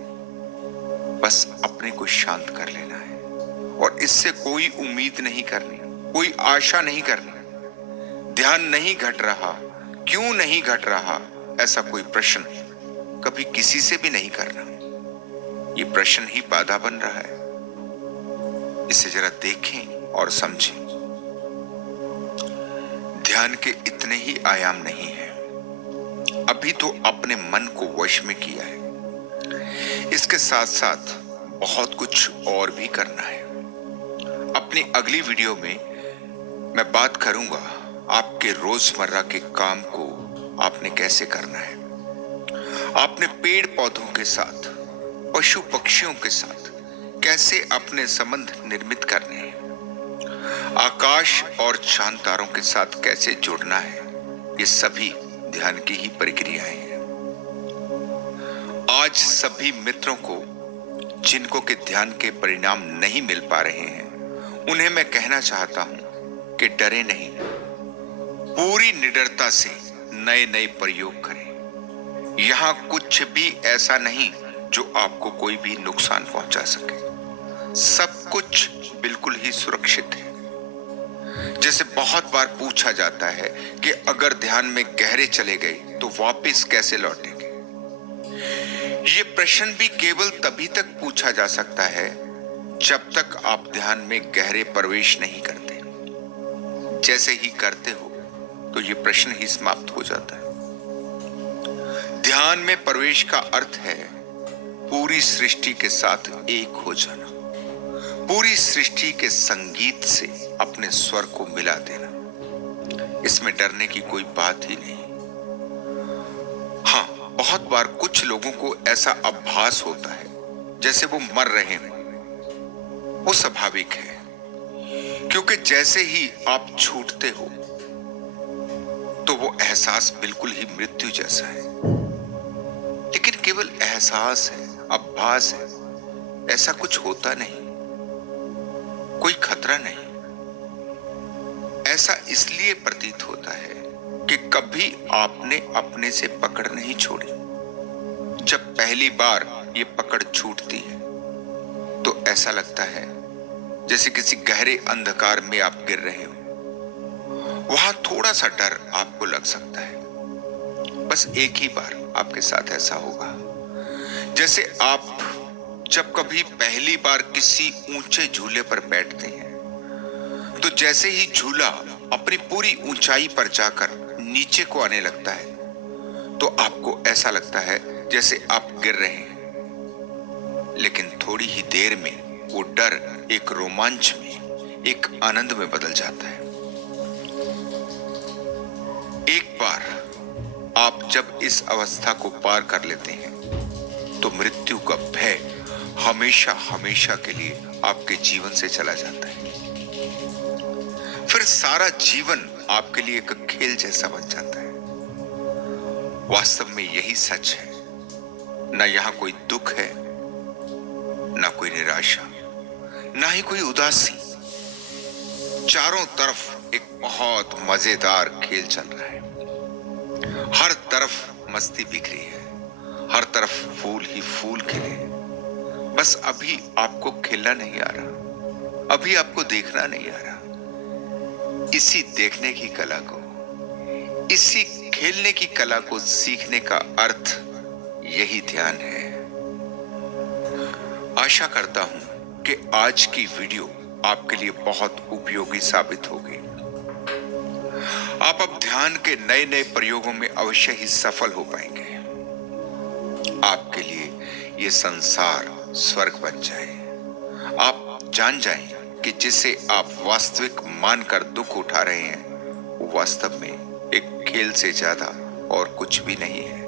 बस अपने को शांत कर लेना है और इससे कोई उम्मीद नहीं करनी, कोई आशा नहीं करनी। ध्यान नहीं घट रहा, क्यों नहीं घट रहा, ऐसा कोई प्रश्न कभी किसी से भी नहीं करना। ये प्रश्न ही बाधा बन रहा है। इसे जरा देखें और समझें। ध्यान के इतने ही आयाम नहीं है, अभी तो अपने मन को वश में किया है। इसके साथ साथ बहुत कुछ और भी करना है। अपनी अगली वीडियो में मैं बात करूंगा आपके रोजमर्रा के काम को आपने कैसे करना है। आपने पेड़ पौधों के साथ, पशु पक्षियों के साथ कैसे अपने संबंध निर्मित करने हैं, आकाश और चांद तारों के साथ कैसे जुड़ना है। ये सभी ध्यान की ही प्रक्रियाएं हैं। आज सभी मित्रों को जिनको के ध्यान के परिणाम नहीं मिल पा रहे हैं, उन्हें मैं कहना चाहता हूं कि डरे नहीं, पूरी निडरता से नए नए प्रयोग करें। यहां कुछ भी ऐसा नहीं जो आपको कोई भी नुकसान पहुंचा सके। सब कुछ बिल्कुल ही सुरक्षित है। जैसे बहुत बार पूछा जाता है कि अगर ध्यान में गहरे चले गए तो वापस कैसे लौटेंगे। ये प्रश्न भी केवल तभी तक पूछा जा सकता है जब तक आप ध्यान में गहरे प्रवेश नहीं करते। जैसे ही करते हो तो ये प्रश्न ही समाप्त हो जाता है। ध्यान में प्रवेश का अर्थ है पूरी सृष्टि के साथ एक हो जाना, पूरी सृष्टि के संगीत से अपने स्वर को मिला देना। इसमें डरने की कोई बात ही नहीं। हाँ, बहुत बार कुछ लोगों को ऐसा आभास होता है जैसे वो मर रहे हैं। वो स्वाभाविक है, क्योंकि जैसे ही आप छूटते हो तो वो एहसास बिल्कुल ही मृत्यु जैसा है। लेकिन केवल एहसास है, आभास है, ऐसा कुछ होता नहीं, कोई खतरा नहीं। ऐसा इसलिए प्रतीत होता है कि कभी आपने अपने से पकड़ नहीं छोड़ी। जब पहली बार ये पकड़ छूटती है तो ऐसा लगता है जैसे किसी गहरे अंधकार में आप गिर रहे हो। वहां थोड़ा सा डर आपको लग सकता है। बस एक ही बार आपके साथ ऐसा होगा, जैसे आप जब कभी पहली बार किसी ऊंचे झूले पर बैठते हैं तो जैसे ही झूला अपनी पूरी ऊंचाई पर जाकर नीचे को आने लगता है तो आपको ऐसा लगता है जैसे आप गिर रहे हैं। लेकिन थोड़ी ही देर में वो डर एक रोमांच में, एक आनंद में बदल जाता है। एक बार आप जब इस अवस्था को पार कर लेते हैं तो मृत्यु का भय हमेशा हमेशा के लिए आपके जीवन से चला जाता है। फिर सारा जीवन आपके लिए एक खेल जैसा बन जाता है। वास्तव में यही सच है। ना यहां कोई दुख है, ना कोई निराशा, ना ही कोई उदासी। चारों तरफ एक बहुत मजेदार खेल चल रहा है। हर तरफ मस्ती बिखरी है, हर तरफ फूल ही फूल खिले। बस अभी आपको खेलना नहीं आ रहा, अभी आपको देखना नहीं आ रहा। इसी देखने की कला को, इसी खेलने की कला को सीखने का अर्थ यही ध्यान है। आशा करता हूं कि आज की वीडियो आपके लिए बहुत उपयोगी साबित होगी। आप अब ध्यान के नए नए प्रयोगों में अवश्य ही सफल हो पाएंगे। आपके लिए यह संसार स्वर्ग बन जाए। आप जान जाएं कि जिसे आप वास्तविक मानकर दुख उठा रहे हैं वो वास्तव में एक खेल से ज्यादा और कुछ भी नहीं है।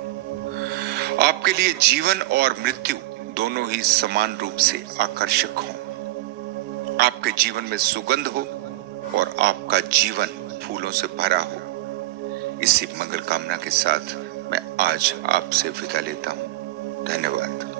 आपके लिए जीवन और मृत्यु दोनों ही समान रूप से आकर्षक हों। आपके जीवन में सुगंध हो और आपका जीवन फूलों से भरा हो। इसी मंगल कामना के साथ मैं आज आपसे विदा लेता हूं। धन्यवाद।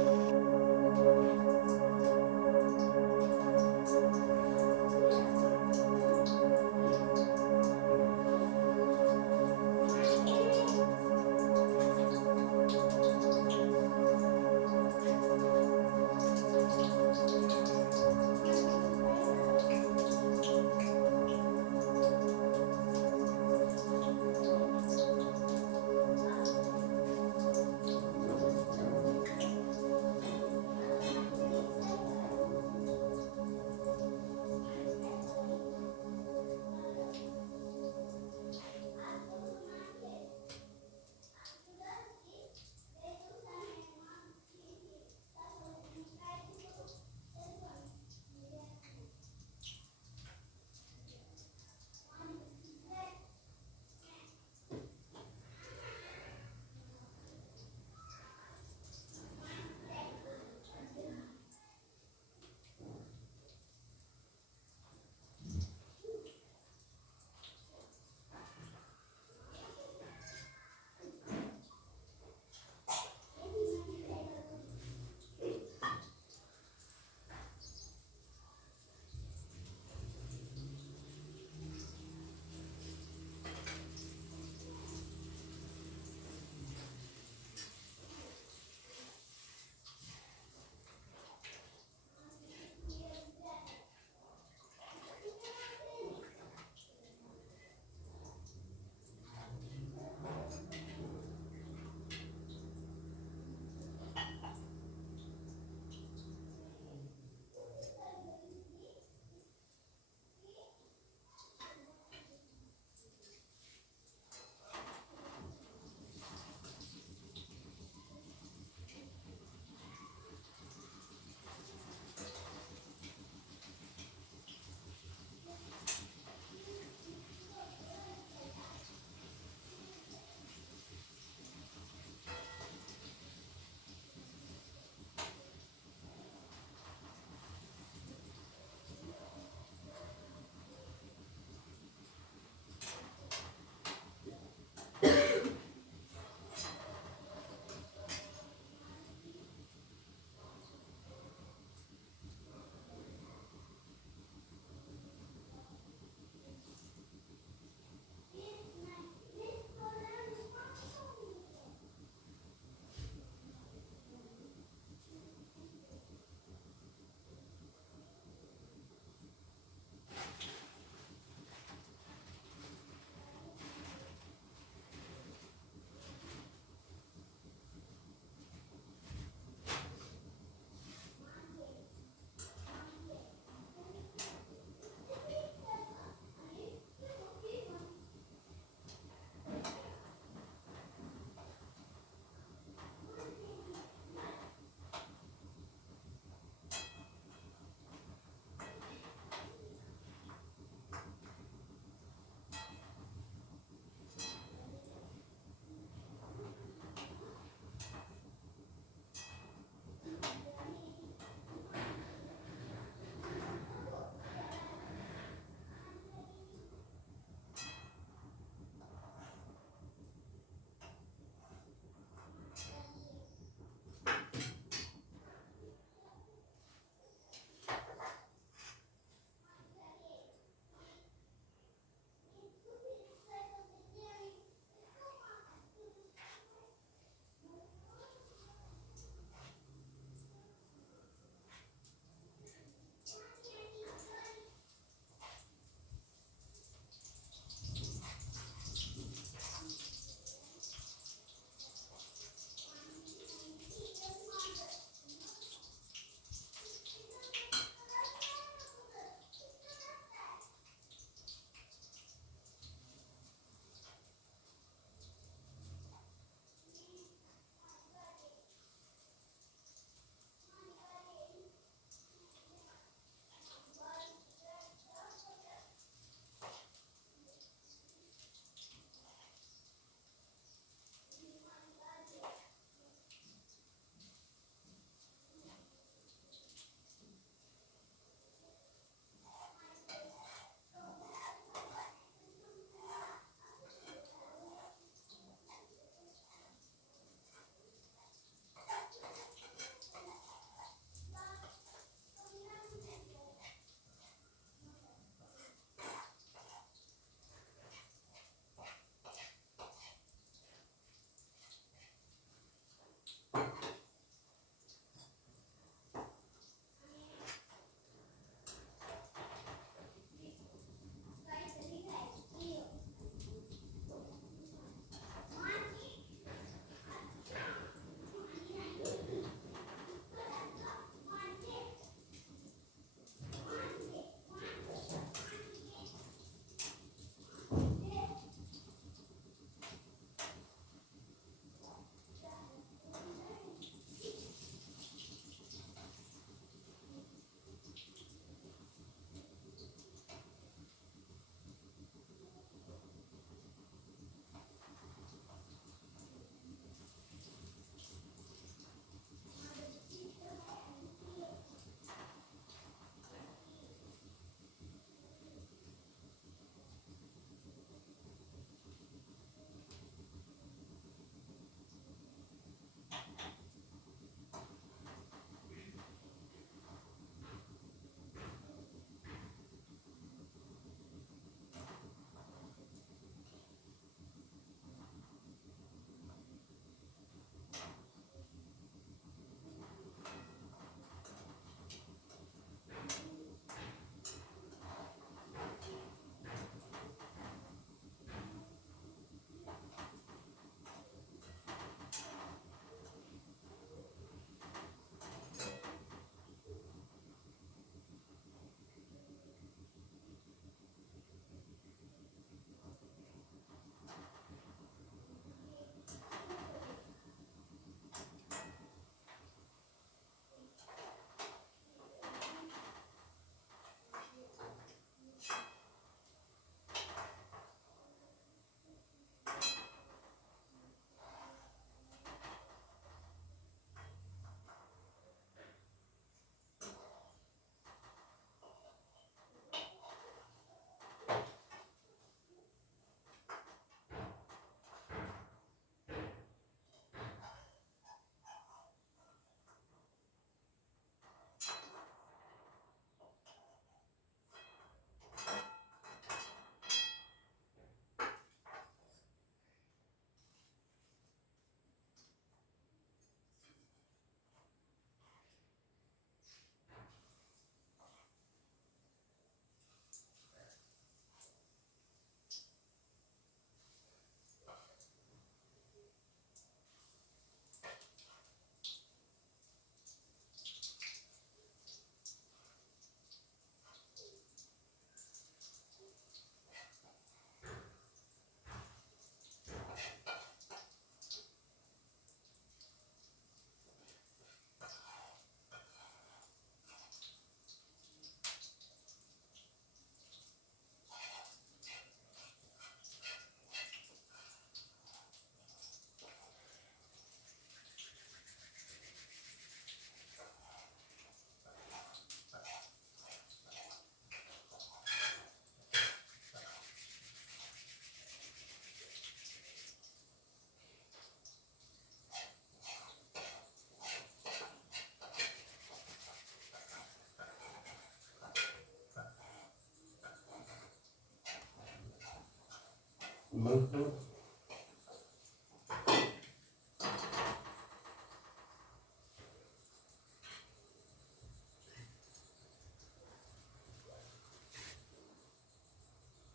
बिल्कुल